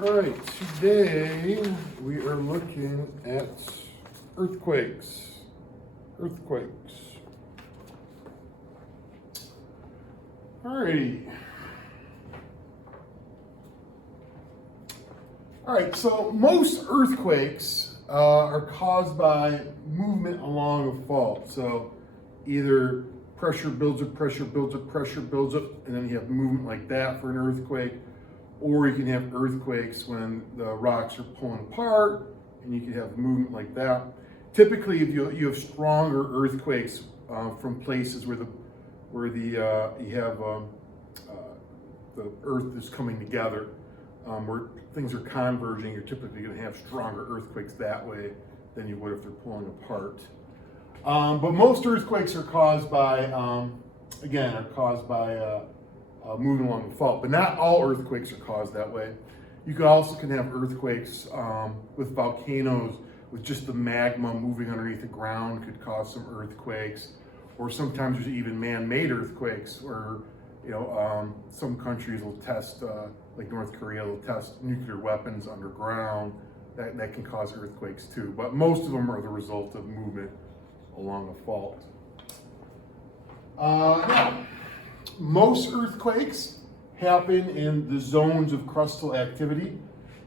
All right, today we are looking at earthquakes. Alrighty. All right, so most earthquakes are caused by movement along a fault. So either pressure builds up, pressure builds up, pressure builds up, and then you have movement like that for an earthquake. Or you can have earthquakes when the rocks are pulling apart, and you can have movement like that. Typically, if you have stronger earthquakes from places where you have the earth is coming together, where things are converging, you're typically going to have stronger earthquakes that way than you would if they're pulling apart. But most earthquakes are caused by, moving along the fault, but not all earthquakes are caused that way. You can have earthquakes with volcanoes, with just the magma moving underneath the ground could cause some earthquakes, or sometimes there's even man-made earthquakes where, some countries will test, like North Korea, will test nuclear weapons underground. That can cause earthquakes too, but most of them are the result of movement along a fault. Now, most earthquakes happen in the zones of crustal activity.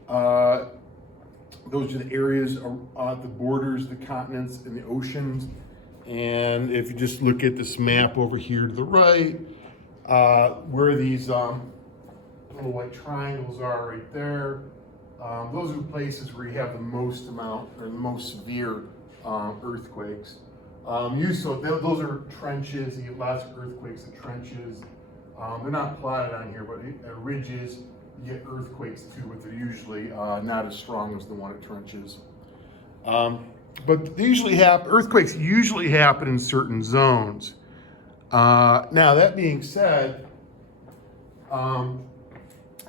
Those are the areas, the borders, the continents, and the oceans. And if you just look at this map over here to the right, where these little white triangles are right there, those are the places where you have the most amount or the most severe earthquakes. Those are trenches. You get lots of earthquakes at trenches. They're not plotted on here, but at ridges, you get earthquakes too, but they're usually not as strong as the one at trenches. But earthquakes usually happen in certain zones. Now, that being said, that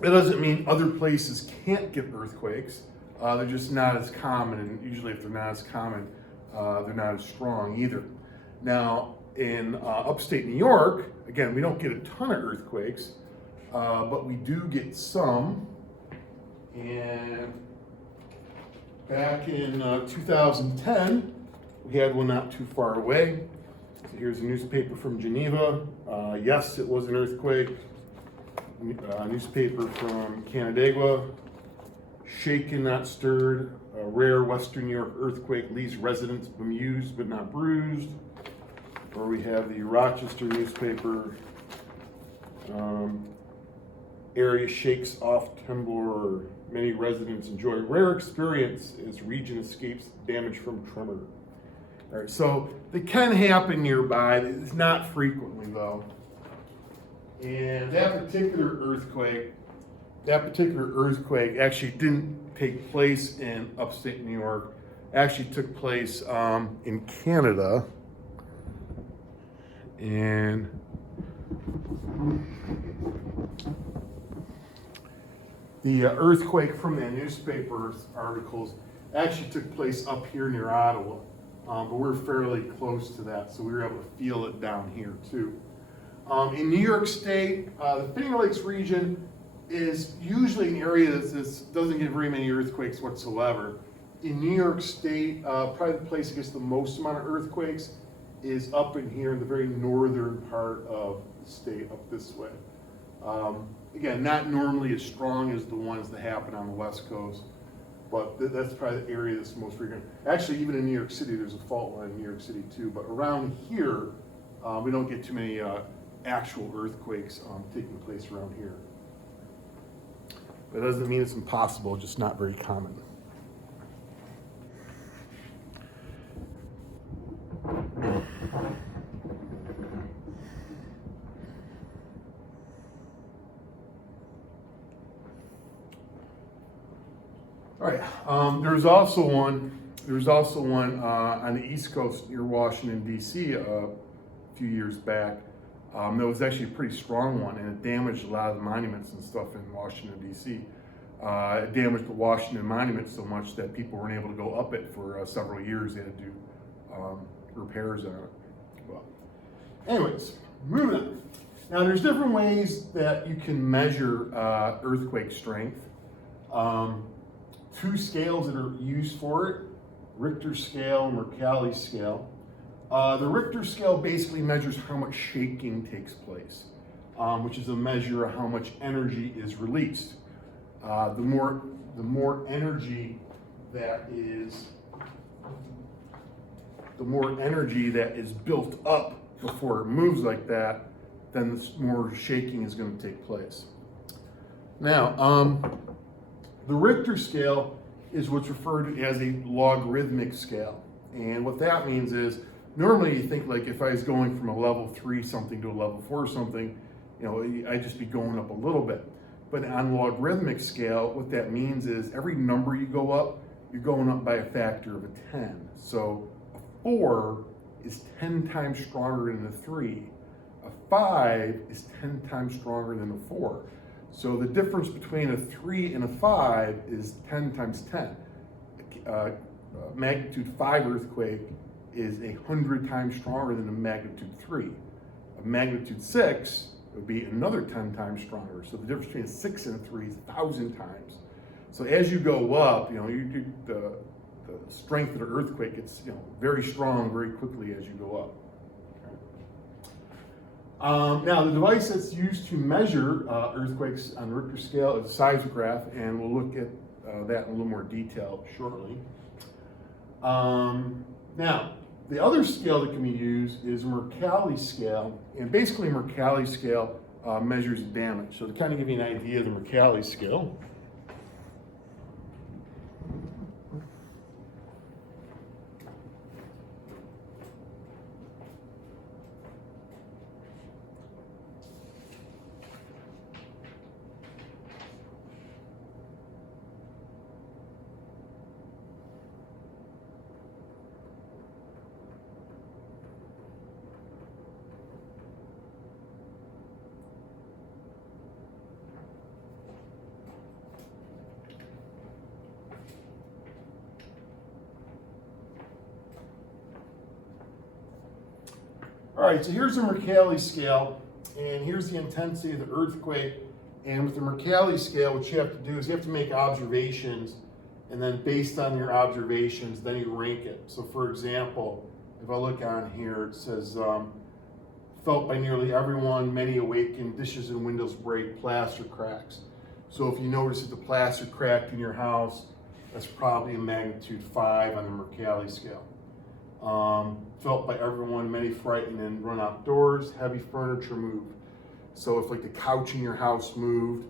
doesn't mean other places can't get earthquakes. They're just not as common, and usually if they're not as common, they're not as strong either. Now, in upstate New York, again, we don't get a ton of earthquakes, but we do get some. And back in 2010, we had one not too far away. So here's a newspaper from Geneva. Yes, it was an earthquake. A newspaper from Canandaigua. Shaken, not stirred. A rare Western New York earthquake leaves residents bemused but not bruised. Or we have the Rochester newspaper. Area shakes off tremor. Many residents enjoy rare experience as region escapes damage from tremor. All right, so they can happen nearby. It's not frequently though. And that particular earthquake actually didn't take place in upstate New York. It actually took place in Canada. And the earthquake from the newspaper articles actually took place up here near Ottawa. But we're fairly close to that, so we were able to feel it down here too. In New York State, the Finger Lakes region is usually an area that doesn't get very many earthquakes whatsoever. In New York State, probably the place that gets the most amount of earthquakes is up in here in the very northern part of the state, up this way. Again, not normally as strong as the ones that happen on the West Coast, but that's probably the area that's most frequent. Actually, even in New York City, there's a fault line in New York City too, but around here, we don't get too many actual earthquakes taking place around here. That doesn't mean it's impossible, just not very common. All right. There's also one on the East Coast near Washington D.C. A few years back. That was actually a pretty strong one, and it damaged a lot of the monuments and stuff in Washington D.C. It damaged the Washington Monument so much that people weren't able to go up it for several years. They had to do repairs on it. Well, anyways, moving on. Now, there's different ways that you can measure earthquake strength. Two scales that are used for it, Richter Scale and Mortality Scale. The Richter Scale basically measures how much shaking takes place, which is a measure of how much energy is released. The more energy that is built up before it moves like that, then the more shaking is going to take place. Now, the Richter scale is what's referred to as a logarithmic scale. And what that means is, normally you think like if I was going from a level 3 something to a level 4 something, I'd just be going up a little bit. But on logarithmic scale, what that means is every number you go up, you're going up by a factor of a 10. So a 4 is 10 times stronger than a 3. A 5 is 10 times stronger than a 4. So the difference between a 3 and a 5 is 10 times 10. Magnitude 5 earthquake is 100 times stronger than a magnitude 3. A magnitude 6 would be another 10 times stronger. So the difference between a 6 and a 3 is 1,000 times. So as you go up, the strength of the earthquake gets very strong very quickly as you go up. Now, the device that's used to measure earthquakes on the Richter scale is a seismograph, and we'll look at that in a little more detail shortly. Now, the other scale that can be used is a Mortality scale, and basically a Mortality scale measures damage. So to kind of give you an idea of the Mortality scale, all right, so here's the Mercalli scale, and here's the intensity of the earthquake. And with the Mercalli scale, what you have to do is you have to make observations, and then based on your observations, then you rank it. So for example, if I look on here, it says, felt by nearly everyone, many awakened, dishes and windows break, plaster cracks. So if you notice that the plaster cracked in your house, that's probably a magnitude 5 on the Mercalli scale. Felt by everyone, many frightened and run outdoors, heavy furniture moved. So if like the couch in your house moved,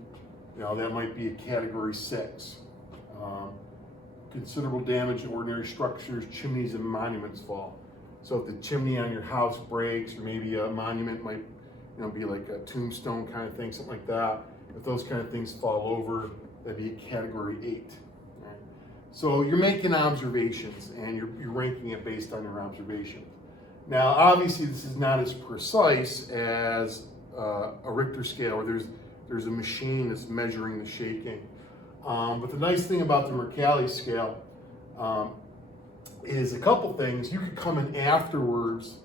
that might be a category 6. Considerable damage in ordinary structures, chimneys and monuments fall. So if the chimney on your house breaks, or maybe a monument might be like a tombstone kind of thing, something like that. If those kind of things fall over, that'd be a category 8. So you're making observations, and you're ranking it based on your observations. Now, obviously, this is not as precise as a Richter scale, where there's a machine that's measuring the shaking. But the nice thing about the Mercalli scale is a couple things. You could come in afterwards,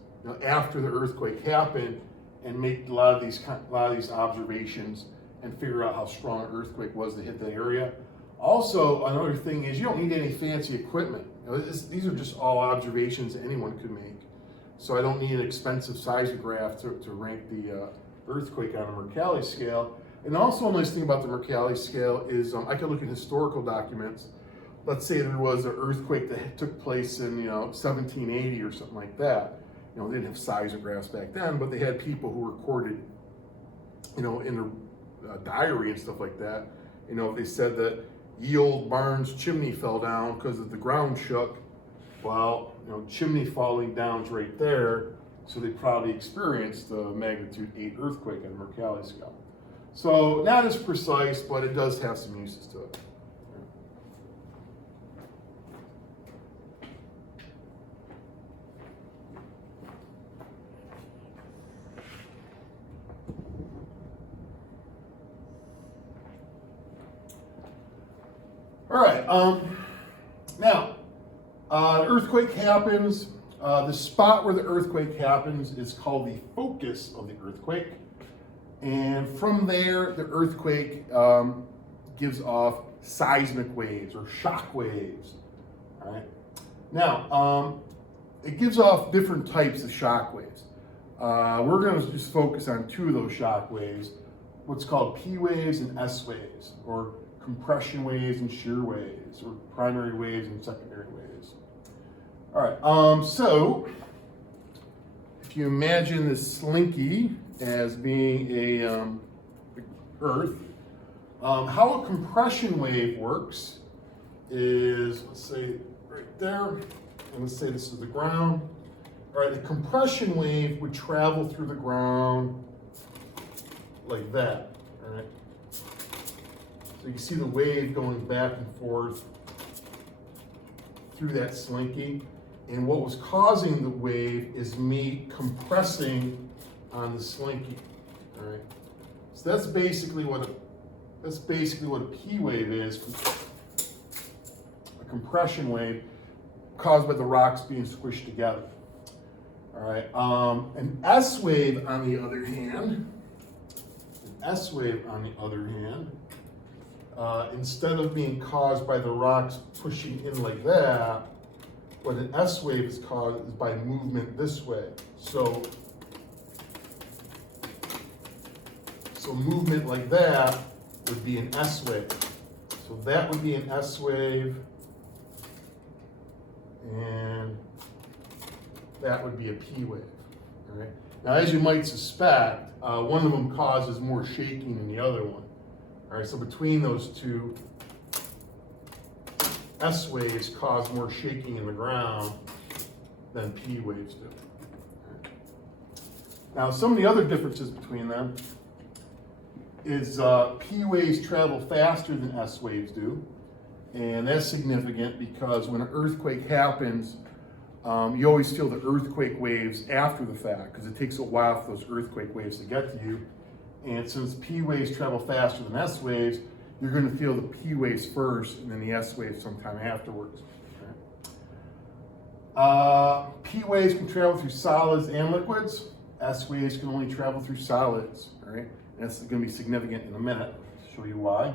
after the earthquake happened, and make a lot of these observations and figure out how strong an earthquake was that hit that area. Also, another thing is you don't need any fancy equipment. These are just all observations that anyone could make. So I don't need an expensive seismograph to rank the earthquake on a Mercalli scale. And also a nice thing about the Mercalli scale is I can look at historical documents. Let's say there was an earthquake that took place in 1780 or something like that. They didn't have seismographs back then, but they had people who recorded, in their diary and stuff like that. They said that ye old barn's chimney fell down because the ground shook. Well, chimney falling down's right there, so they probably experienced a magnitude 8 earthquake on the Mercalli scale. So not as precise, but it does have some uses to it. All right, now, the earthquake happens. The spot where the earthquake happens is called the focus of the earthquake. And from there, the earthquake gives off seismic waves or shock waves. All right. Now, it gives off different types of shock waves. We're going to just focus on two of those shock waves, what's called P waves and S waves, or compression waves and shear waves, or primary waves and secondary waves. All right, so if you imagine this slinky as being a Earth, how a compression wave works is, let's say right there, and let's say this is the ground. All right, the compression wave would travel through the ground like that, all right? So you see the wave going back and forth through that slinky. And what was causing the wave is me compressing on the slinky, all right? So that's basically what a P wave is, a compression wave caused by the rocks being squished together. All right, an S wave on the other hand, instead of being caused by the rocks pushing in like that, what an S wave is caused is by movement this way. So movement like that would be an S wave. So that would be an S wave, and that would be a P wave. All right. Now, as you might suspect, one of them causes more shaking than the other one. All right, so between those two, S waves cause more shaking in the ground than P waves do. Okay. Now, some of the other differences between them is P waves travel faster than S waves do, and that's significant because when an earthquake happens, you always feel the earthquake waves after the fact because it takes a while for those earthquake waves to get to you. And since P waves travel faster than S waves, you're going to feel the P waves first and then the S waves sometime afterwards. Okay? P waves can travel through solids and liquids. S waves can only travel through solids. All right? And that's going to be significant in a minute. I'll show you why.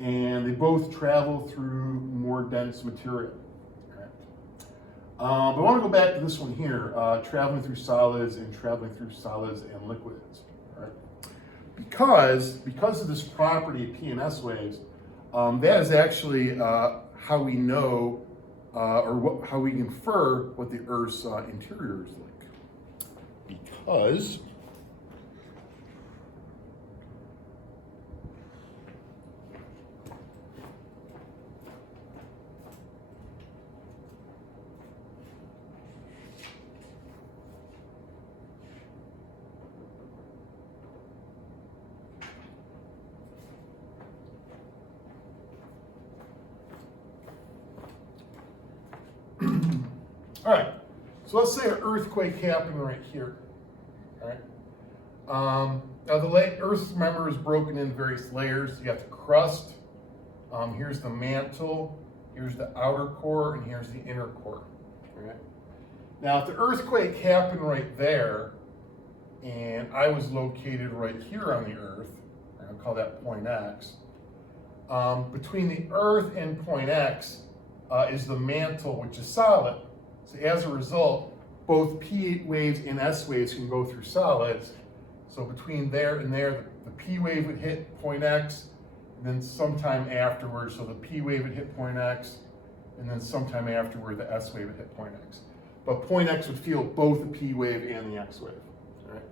And they both travel through more dense material. But I want to go back to this one here, traveling through solids and traveling through solids and liquids. All right? Because of this property of P and S waves, that is actually how we know how we infer what the Earth's interior is like. Because all right, so let's say an earthquake happened right here. All right. Now the Earth, remember, is broken into various layers. You have the crust. Here's the mantle. Here's the outer core, and here's the inner core. All right. Now, if the earthquake happened right there, and I was located right here on the Earth, and I'll call that point X. Between the Earth and point X is the mantle, which is solid. So as a result, both P waves and S waves can go through solids. So between there and there, the P wave would hit point X, and then sometime afterwards, so the P wave would hit point X, and then sometime afterward, the S wave would hit point X. But point X would feel both the P wave and the X wave. All right?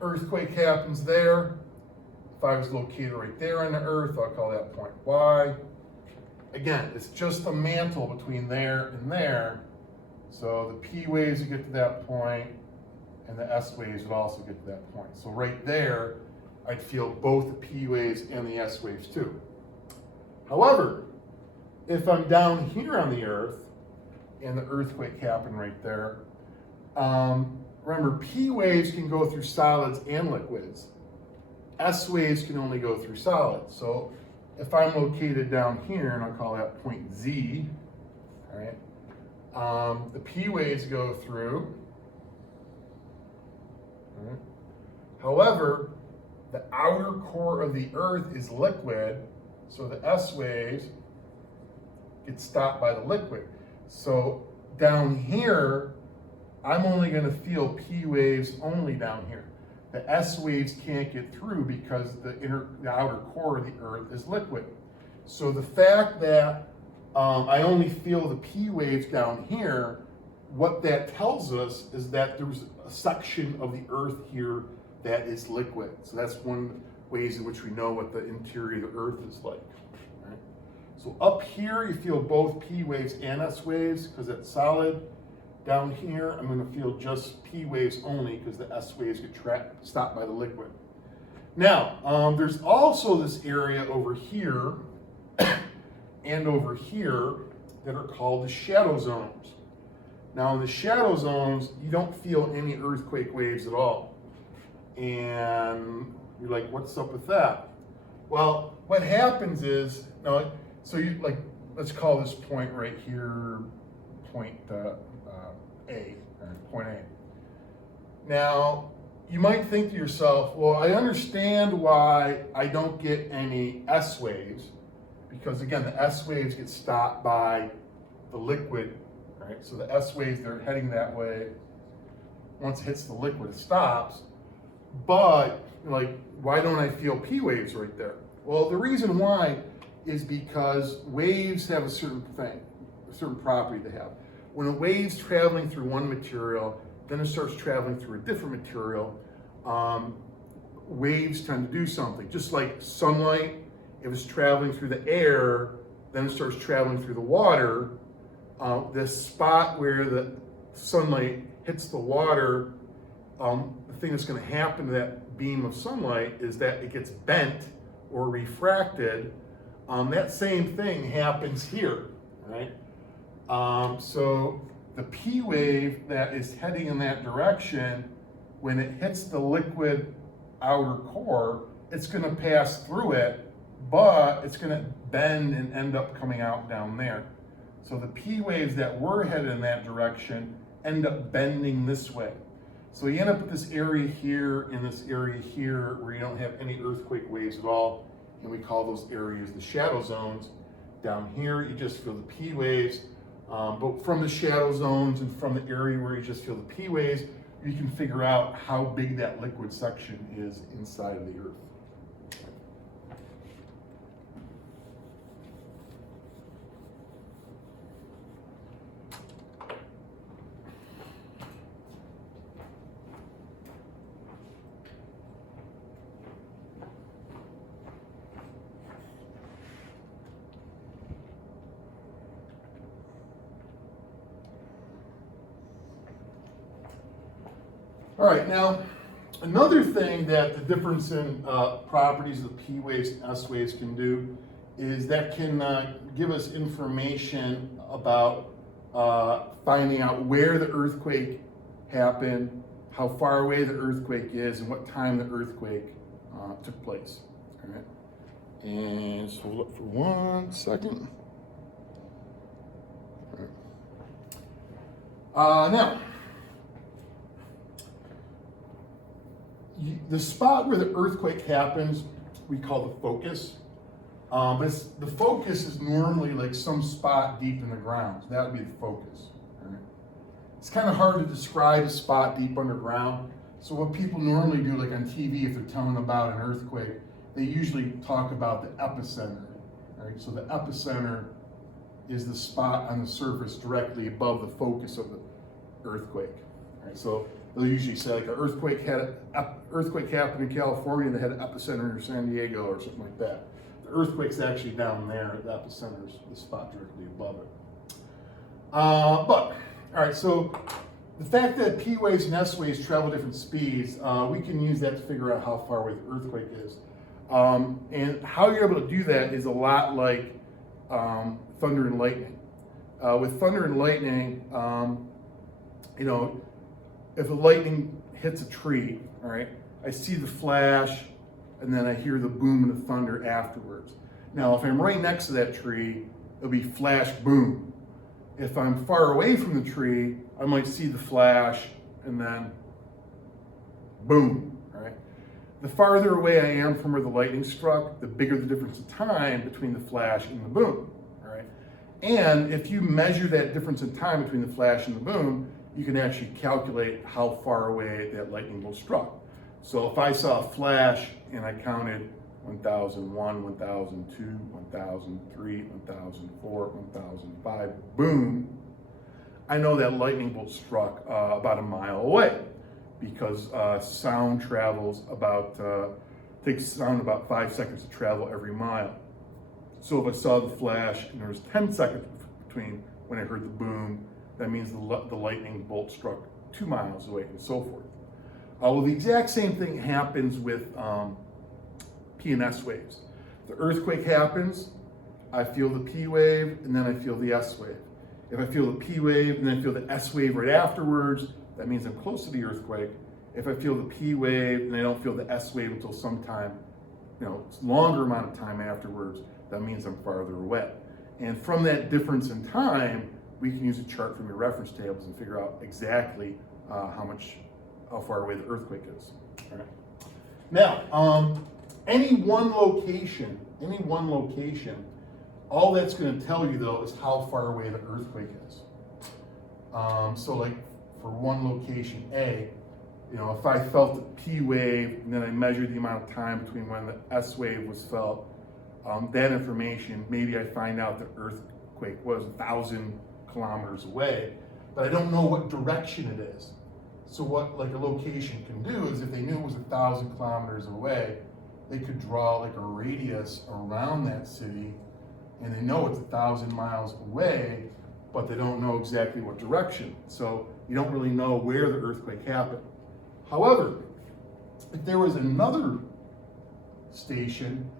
Earthquake happens there. If I was located right there on the Earth, I'll call that point Y. Again, it's just a mantle between there and there. So the P waves would get to that point, and the S waves would also get to that point. So right there, I'd feel both the P waves and the S waves too. However, if I'm down here on the Earth, and the earthquake happened right there, remember, P waves can go through solids and liquids. S waves can only go through solids. So if I'm located down here, and I'll call that point Z, all right, the P waves go through. All right. However, the outer core of the Earth is liquid, So the S waves get stopped by the liquid. So down here, I'm only going to feel P waves only down here. The S waves can't get through because the outer core of the Earth is liquid. So the fact that I only feel the P waves down here, what that tells us is that there's a section of the Earth here that is liquid. So that's one of the ways in which we know what the interior of the Earth is like. Right? So up here, you feel both P waves and S waves because it's solid. Down here, I'm going to feel just P waves only because the S waves get stopped by the liquid. Now, there's also this area over here and over here that are called the shadow zones. Now, in the shadow zones, you don't feel any earthquake waves at all. And you're like, what's up with that? Well, what happens is, so you like, let's call this point right here, point A, or point A. Now, you might think to yourself, well, I understand why I don't get any S waves, because again, the S waves get stopped by the liquid, right? So the S waves, they're heading that way. Once it hits the liquid, it stops. But, like, why don't I feel P waves right there? Well, the reason why is because waves have a certain thing, a certain property they have. When a wave's traveling through one material, then it starts traveling through a different material, waves tend to do something. Just like sunlight, if it's traveling through the air, then it starts traveling through the water. The spot where the sunlight hits the water, the thing that's going to happen to that beam of sunlight is that it gets bent or refracted. That same thing happens here, right? So the P wave that is heading in that direction, when it hits the liquid outer core, it's going to pass through it, but it's going to bend and end up coming out down there. So the P waves that were headed in that direction end up bending this way. So you end up with this area here and this area here where you don't have any earthquake waves at all, and we call those areas the shadow zones. Down here, you just feel the P waves. But from the shadow zones and from the area where you just feel the P waves, you can figure out how big that liquid section is inside of the Earth. All right, now, another thing that the difference in properties of the P waves and S waves can do is that can give us information about finding out where the earthquake happened, how far away the earthquake is, and what time the earthquake took place. All right, and just hold up for 1 second. All right. Now, the spot where the earthquake happens, we call the focus. But the focus is normally like some spot deep in the ground. So that would be the focus. Right? It's kind of hard to describe a spot deep underground. So what people normally do, like on TV, if they're telling about an earthquake, they usually talk about the epicenter. Right? So the epicenter is the spot on the surface directly above the focus of the earthquake. Right? So they'll usually say like an earthquake happened in California and they had an epicenter in San Diego or something like that. The earthquake's actually down there. The epicenter is the spot directly above it. All right, so the fact that P waves and S waves travel different speeds, we can use that to figure out how far away the earthquake is. And how you're able to do that is a lot like thunder and lightning. With thunder and lightning, if the lightning hits a tree, all right, I see the flash and then I hear the boom and the thunder afterwards. Now, if I'm right next to that tree, it'll be flash, boom. If I'm far away from the tree, I might see the flash and then boom, all right? the farther away I am from where the lightning struck, the bigger the difference in time between the flash and the boom, all right? And if you measure that difference in time between the flash and the boom, you can actually calculate how far away that lightning bolt struck. So if I saw a flash and I counted 1001, 1002, 1003, 1004, 1005, boom, I know that lightning bolt struck about a mile away, because sound travels about, takes sound about 5 seconds to travel every mile. So if I saw the flash and there was 10 seconds between when I heard the boom, that means the lightning bolt struck 2 miles away, and so forth. Well, the exact same thing happens with P and S waves. The earthquake happens, I feel the P wave, and then I feel the S wave. If I feel the P wave and then I feel the S wave right afterwards, that means I'm close to the earthquake. If I feel the P wave and I don't feel the S wave until sometime, longer amount of time afterwards, that means I'm farther away. And from that difference in time, we can use a chart from your reference tables and figure out exactly how far away the earthquake is. All right. Now, any one location, all that's going to tell you though is how far away the earthquake is. So like for one location A, if I felt the P wave and then I measured the amount of time between when the S wave was felt, that information, maybe I find out the earthquake was 1,000 kilometers away, but I don't know what direction it is. So what like a location can do is if they knew it was 1,000 kilometers away, they could draw like a radius around that city, and they know it's 1,000 miles away, but they don't know exactly what direction. So you don't really know where the earthquake happened. However, if there was another station,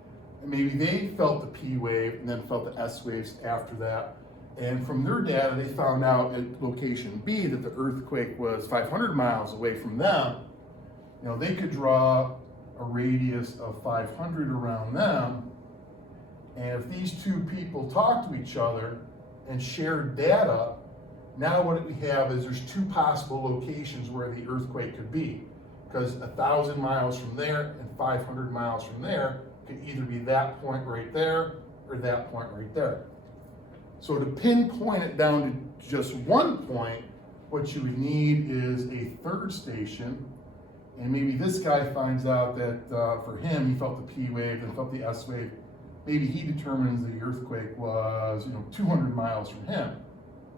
and maybe they felt the P wave and then felt the S waves after that, and from their data, they found out at location B that the earthquake was 500 miles away from them, they could draw a radius of 500 around them. And if these two people talk to each other and share data, now what we have is there's two possible locations where the earthquake could be, because 1,000 miles from there and 500 miles from there could either be that point right there or that point right there. So to pinpoint it down to just one point, what you would need is a third station, and maybe this guy finds out that for him, he felt the P wave and felt the S wave. Maybe he determines the earthquake was 200 miles from him.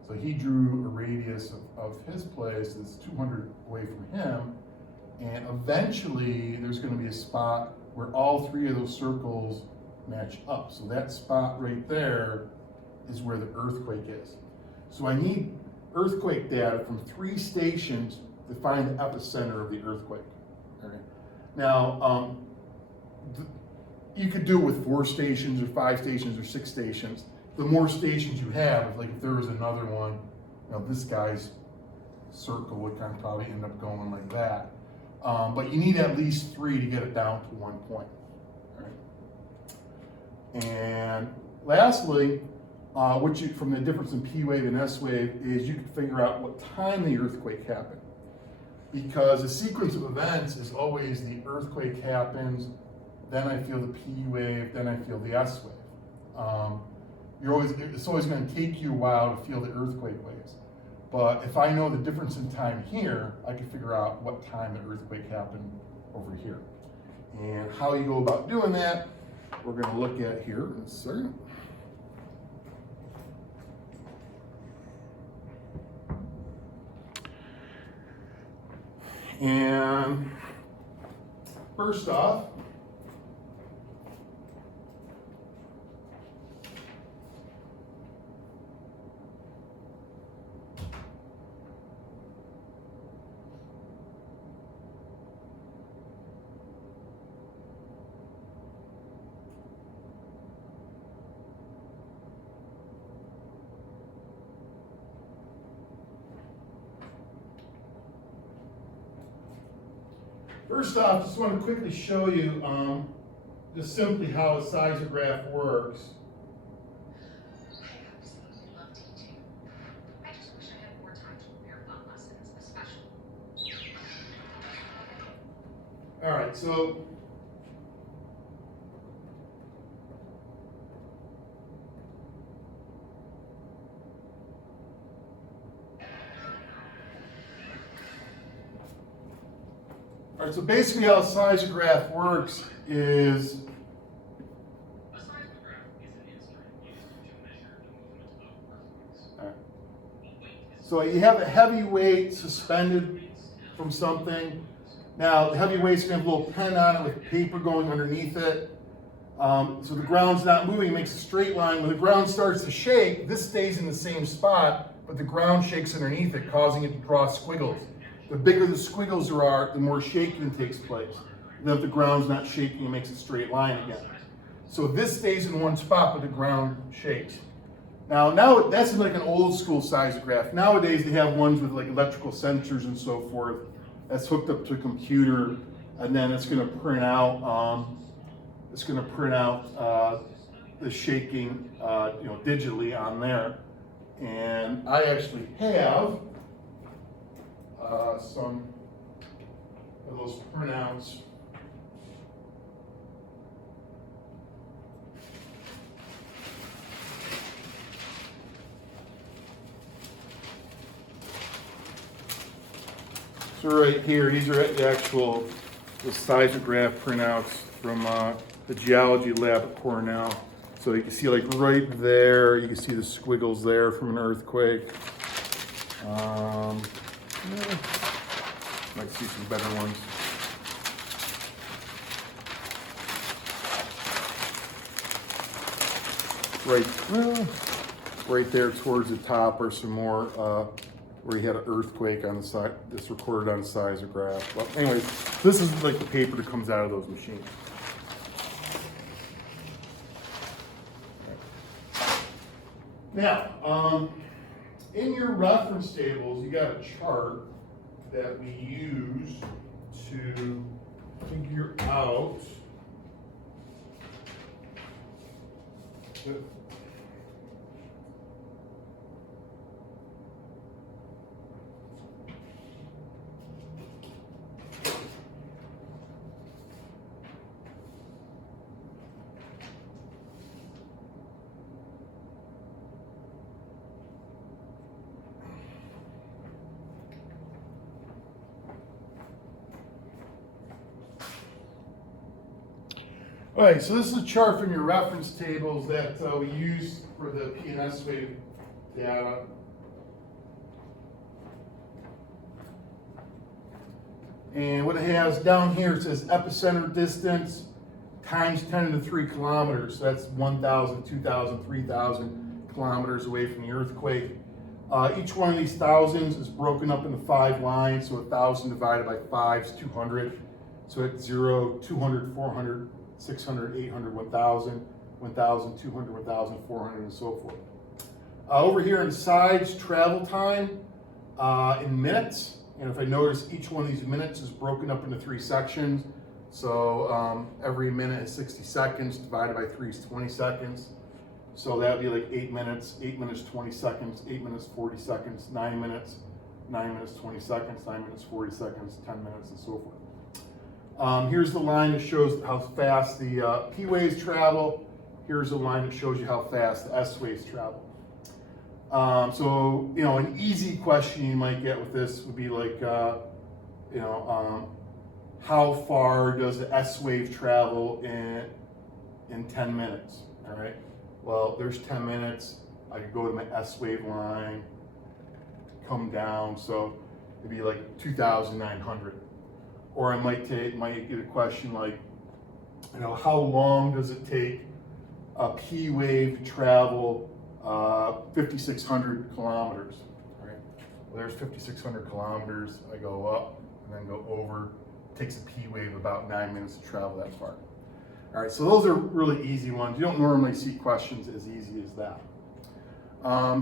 So he drew a radius of his place that's 200 away from him, and eventually there's going to be a spot where all three of those circles match up. So that spot right there is where the earthquake is. So I need earthquake data from 3 stations to find the epicenter of the earthquake. Okay. Now, you could do it with 4 stations or 5 stations or 6 stations. The more stations you have, like if there was another one, this guy's circle would kind of probably end up going like that. But you need at least 3 to get it down to one point. All right. And lastly, from the difference in P wave and S wave is you can figure out what time the earthquake happened. Because the sequence of events is always the earthquake happens, then I feel the P wave, then I feel the S wave. It's always going to take you a while to feel the earthquake waves. But if I know the difference in time here, I can figure out what time the earthquake happened over here. And how you go about doing that, we're going to look at here in a second. And first off, just want to quickly show you just simply how a seismograph works. I absolutely love teaching. I just wish I had more time to prepare fun lessons, especially. All right, so all right, so basically how a seismograph works is A seismograph is an instrument used to measure the movement of earthquakes. all right. The weight is So you have a heavy weight suspended from something. Now, the heavy weight's gonna have a little pen on it with paper going underneath it. So the ground's not moving, it makes a straight line. When the ground starts to shake, this stays in the same spot, but the ground shakes underneath it, causing it to draw squiggles. The bigger the squiggles there are, the more shaking takes place. Then if the ground's not shaking, it makes a straight line again. So this stays in one spot, but the ground shakes. Now that's like an old school seismograph. Nowadays they have ones with like electrical sensors and so forth. That's hooked up to a computer, and then it's going to print out. The shaking, digitally on there. And I actually have some of those printouts. So right here, these are the seismograph printouts from the geology lab at Cornell. So you can see like right there, you can see the squiggles there from an earthquake. Might see some better ones. Right there towards the top are some more where you had an earthquake on the side, this recorded on a seismograph. But anyways, this is like the paper that comes out of those machines. Now, in your reference tables, you got a chart that we use to figure out the All right, so this is a chart from your reference tables that we use for the P&S wave data. And what it has down here, it says epicenter distance times 10 to the 3 kilometers. So that's 1,000, 2,000, 3,000 kilometers away from the earthquake. Each one of these thousands is broken up into 5 lines. So 1,000 divided by 5 is 200. So it's 0, 200, 400, 600, 800, 1,000, 1,000, 200, 1,400, and so forth. Over here on the sides, travel time in minutes. And if I notice, each one of these minutes is broken up into 3 sections. So every minute is 60 seconds, divided by 3 is 20 seconds. So that would be like 8 minutes, 20 seconds, 8 minutes, 40 seconds, 9 minutes, 20 seconds, 9 minutes, 40 seconds, 10 minutes, and so forth. Here's the line that shows how fast the P waves travel. Here's the line that shows you how fast the S waves travel. So, an easy question you might get with this would be like, how far does the S wave travel in 10 minutes? All right. Well, there's 10 minutes. I could go to my S wave line, come down. So it'd be like 2,900. Or I might get a question like, how long does it take a P wave to travel 5,600 kilometers? Right? Well, there's 5,600 kilometers. I go up and then go over. It takes a P wave about 9 minutes to travel that far. All right, so those are really easy ones. You don't normally see questions as easy as that.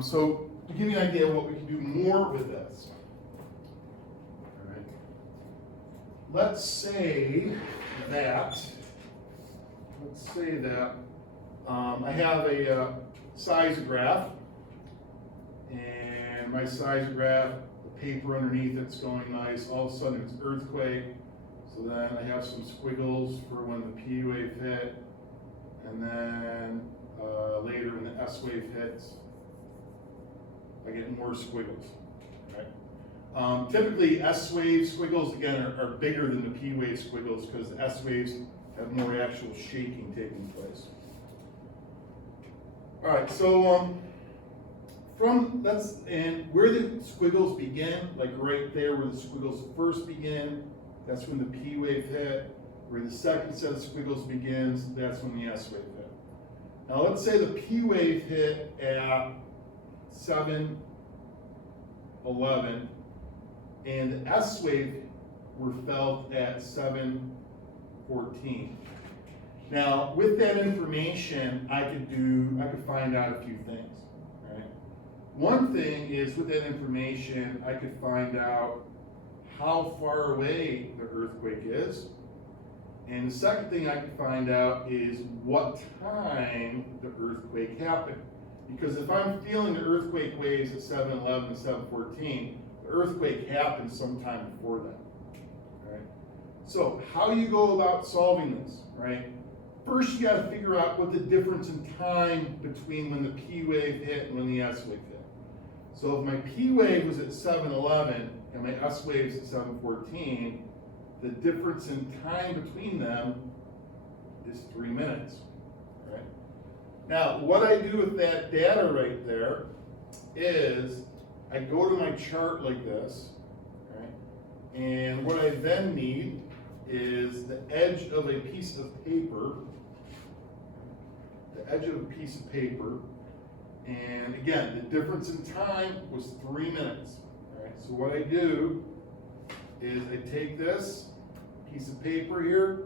So to give you an idea of what we can do more with this. Let's say that I have a seismograph, and my seismograph, the paper underneath it's going nice. All of a sudden it's earthquake. So then I have some squiggles for when the P wave hit, and then later when the S wave hits, I get more squiggles, right? Typically, S wave squiggles, again, are bigger than the P wave squiggles because the S waves have more actual shaking taking place. All right, so and where the squiggles begin, like right there where the squiggles first begin, that's when the P wave hit. Where the second set of squiggles begins, that's when the S wave hit. Now let's say the P wave hit at 7:11, and the S wave were felt at 7:14. Now, with that information, I could find out a few things, right? One thing is with that information, I could find out how far away the earthquake is. And the second thing I could find out is what time the earthquake happened. Because if I'm feeling the earthquake waves at 7:11 and 7:14, the earthquake happened sometime before that, right? So how do you go about solving this, right? First, you gotta figure out what the difference in time between when the P wave hit and when the S wave hit. So if my P wave was at 7:11 and my S wave is at 7:14, the difference in time between them is 3 minutes, right? Now, what I do with that data right there is I go to my chart like this, right? And what I then need is the edge of a piece of paper, and again, the difference in time was 3 minutes, right? So what I do is I take this piece of paper here,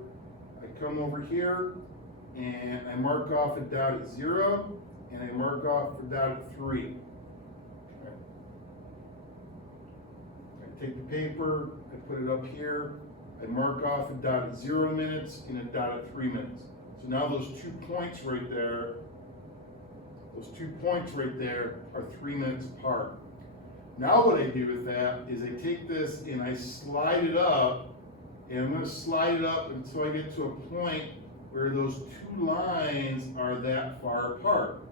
I come over here, and I mark off a dot at 0, and I mark off a dot at 3. Okay. I take the paper, I put it up here, I mark off a dot at 0 minutes and a dot at 3 minutes. So now those 2 points right there, are 3 minutes apart. Now what I do with that is I take this and I slide it up, and I'm going to slide it up until I get to a point where those 2 lines are that far apart,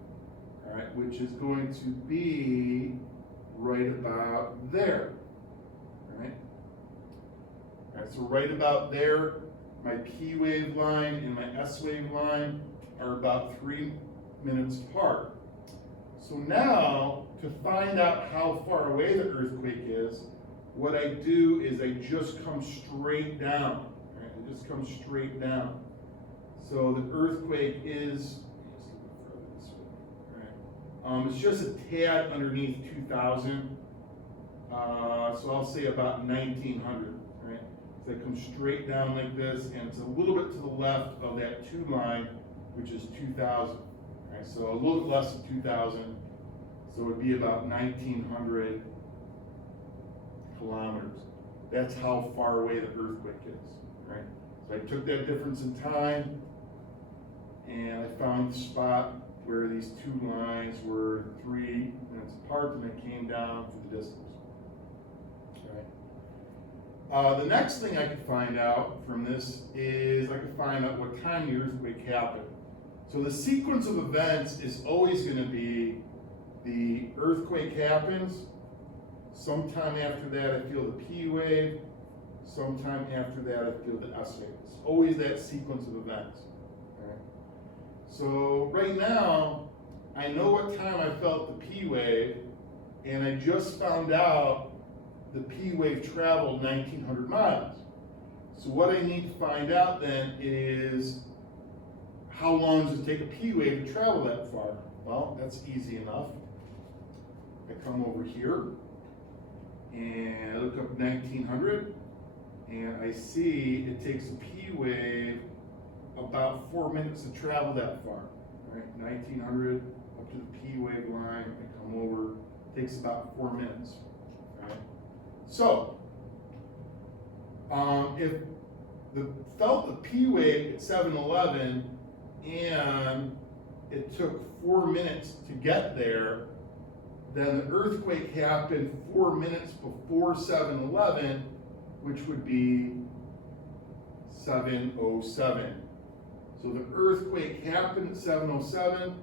all right, which is going to be right about there, all right? All right, so right about there, my P wave line and my S wave line are about 3 minutes apart. So now, to find out how far away the earthquake is, what I do is I just come straight down. Right? I just come straight down. So the earthquake is, it's just a tad underneath 2,000. So I'll say about 1,900. Right? So I come straight down like this, and it's a little bit to the left of that 2 line, which is 2,000. Right? So a little bit less than 2,000. So it would be about 1,900 kilometers. That's how far away the earthquake is, right? So I took that difference in time, and I found the spot where these 2 lines were 3 minutes apart, and I came down to the distance, right? The next thing I could find out from this is I could find out what time the earthquake happened. So the sequence of events is always going to be the earthquake happens, sometime after that I feel the P wave, sometime after that I feel the S wave. It's always that sequence of events. Right? So right now, I know what time I felt the P wave, and I just found out the P wave traveled 1,900 miles. So what I need to find out then is how long does it take a P wave to travel that far? Well, that's easy enough. I come over here and I look up 1,900, and I see it takes a P wave about 4 minutes to travel that far. Right, 1,900 up to the P wave line. I come over, takes about 4 minutes. Right, so if felt the P wave at 7:11 and it took 4 minutes to get there, then the earthquake happened 4 minutes before 7:11, which would be 707. So the earthquake happened at 707.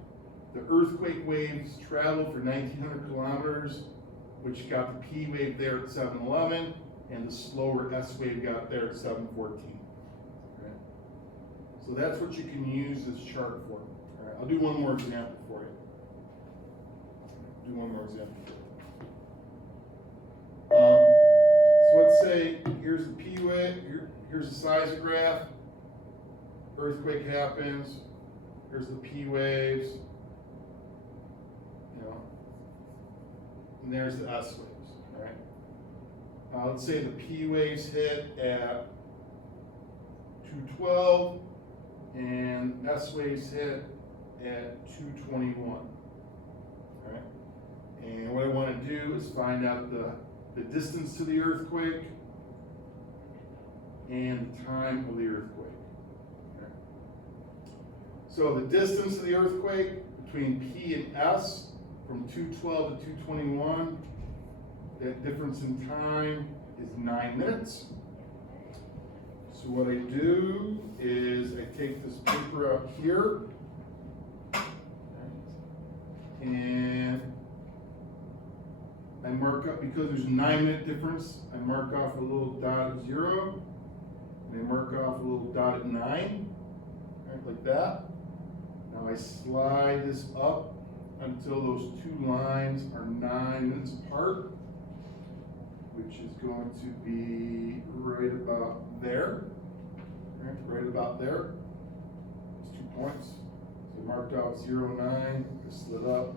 The earthquake waves traveled for 1,900 kilometers, which got the P wave there at 711, and the slower S wave got there at 714. Okay? So that's what you can use this chart for. All right, I'll do one more example for you. So let's say here's the P wave, here's the seismograph, earthquake happens, here's the P waves, and there's the S waves, all right? Let's say the P waves hit at 212 and S waves hit at 221, all right? And what I want to do is find out the distance to the earthquake and the time of the earthquake. Okay. So the distance of the earthquake between P and S from 212 to 221, that difference in time is 9 minutes. So what I do is I take this paper out here and I mark up, because there's a 9-minute difference, I mark off a little dotted 0, and I mark off a little dotted 9, right, like that. Now I slide this up until those two lines are 9 minutes apart, which is going to be right about there, right about there. It's 2 points. So I marked out 0, 9, I slid up,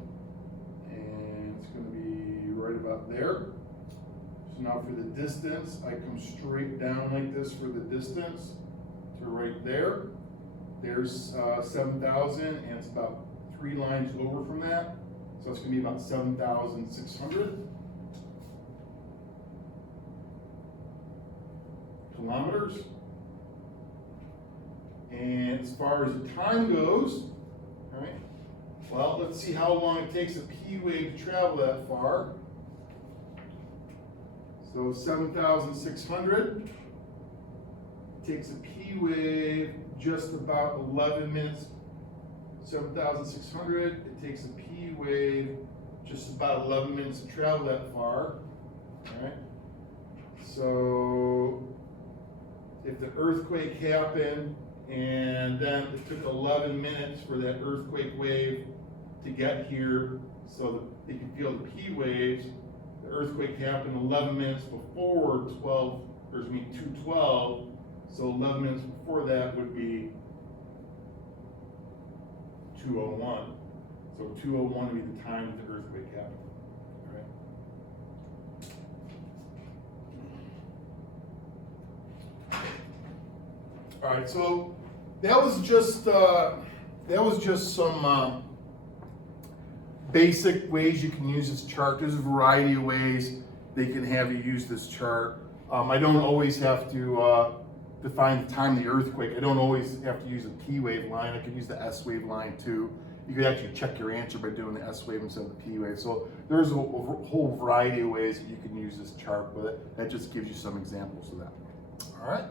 and it's going to be right about there. So now for the distance, I come straight down like this for the distance to right there. There's 7,000, and it's about 3 lines over from that. So it's going to be about 7,600 kilometers. And as far as the time goes, all right, well, let's see how long it takes a P wave to travel that far. So 7,600 takes a P wave just about 11 minutes. 7,600, it takes a P wave just about 11 minutes to travel that far. All right. So if the earthquake happened and then it took 11 minutes for that earthquake wave to get here so that they could feel the P waves, the earthquake happened 11 minutes before 212, so 11 minutes before that would be 201. So 201 would be the time that the earthquake happened. All right, so that was just some basic ways you can use this chart. There's a variety of ways they can have you use this chart. I don't always have to define the time of the earthquake. I don't always have to use a P wave line. I can use the S wave line too. You could actually check your answer by doing the S wave instead of the P wave. So there's a whole variety of ways that you can use this chart, but that just gives you some examples of that. All right.